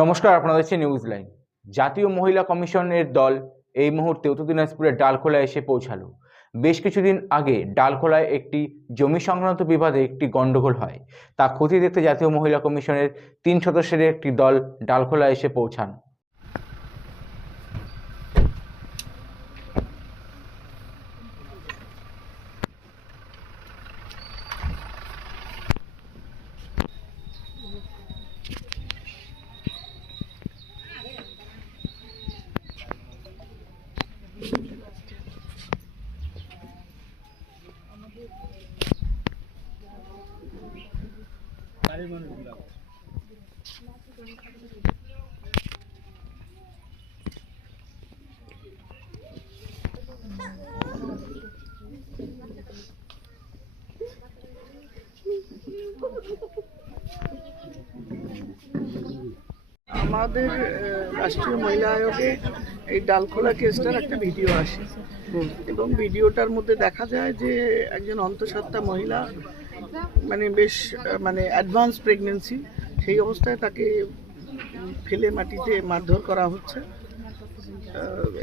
নমস্কার আপনাদের দেখছেন নিউজ লাইন জাতীয় মহিলা কমিশনের দল এই মুহূর্তে উত্তর দিনাজপুরের ডালখোলা এসে পৌঁছালো। বেশ কিছুদিন আগে ডালখোলায় একটি জমি সংক্রান্ত বিবাদে একটি গণ্ডগোল হয়। তা খতিয়ে দেখতে জাতীয় মহিলা কমিশনের তিন সদস্যের একটি দল ডালখোলায় এসে পৌঁছান। আমাদের রাষ্ট্রীয় মহিলা আয়োগে এই ডালখোলা কেসটার একটা ভিডিও আসে। এবং ভিডিওটার মধ্যে দেখা যায় যে একজন অন্তঃসত্ত্বা মহিলা মানে বেশ মানে অ্যাডভান্স প্রেগনেন্সি সেই অবস্থায় তাকে ফেলে মাটিতে মারধর করা হচ্ছে।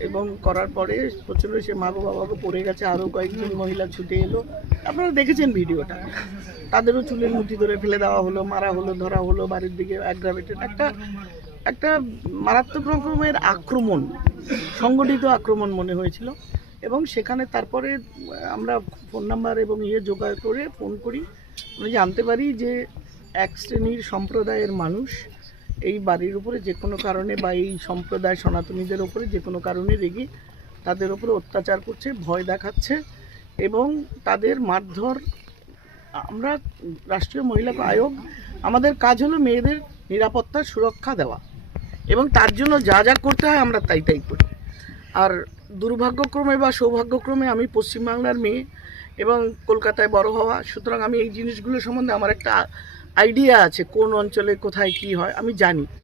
এবং করার পরে প্রচণ্ড সে মা গো বাবাকে পড়ে গেছে, আরও কয়েকজন মহিলা ছুটে এলো। আপনারা দেখেছেন ভিডিওটা। তাদেরও চুলের মুঠি ধরে ফেলে দেওয়া হলো, মারা হলো, ধরা হলো, বাড়ির দিকে অ্যাগ্রাভেটেড একটা একটা মারাত্মক রকমের আক্রমণ সংগঠিত আক্রমণ মনে হয়েছিল এবং সেখানে তারপরে আমরা ফোন নাম্বার এবং ইয়ে জোগাড় করে ফোন করি। আমরা জানতে পারি যে এক শ্রেণির সম্প্রদায়ের মানুষ এই বাড়ির উপরে যে কোনো কারণে বা এই সম্প্রদায় সনাতনীদের উপরে যে কোনো কারণে রেগে তাদের উপরে অত্যাচার করছে, ভয় দেখাচ্ছে এবং তাদের মারধর। আমরা রাষ্ট্রীয় মহিলা আয়োগ, আমাদের কাজ হলো মেয়েদের নিরাপত্তার সুরক্ষা দেওয়া। এবং তার জন্য যা যা করতে হয় আমরা তাই তাই করি। আর দুর্ভাগ্যক্রমে বা সৌভাগ্যক্রমে আমি পশ্চিমবাংলার মেয়ে এবং কলকাতায় বড় হওয়া, সুতরাং আমি এই জিনিসগুলো সম্বন্ধে আমার একটা আইডিয়া আছে কোন অঞ্চলে কোথায় কি হয়, আমি জানি।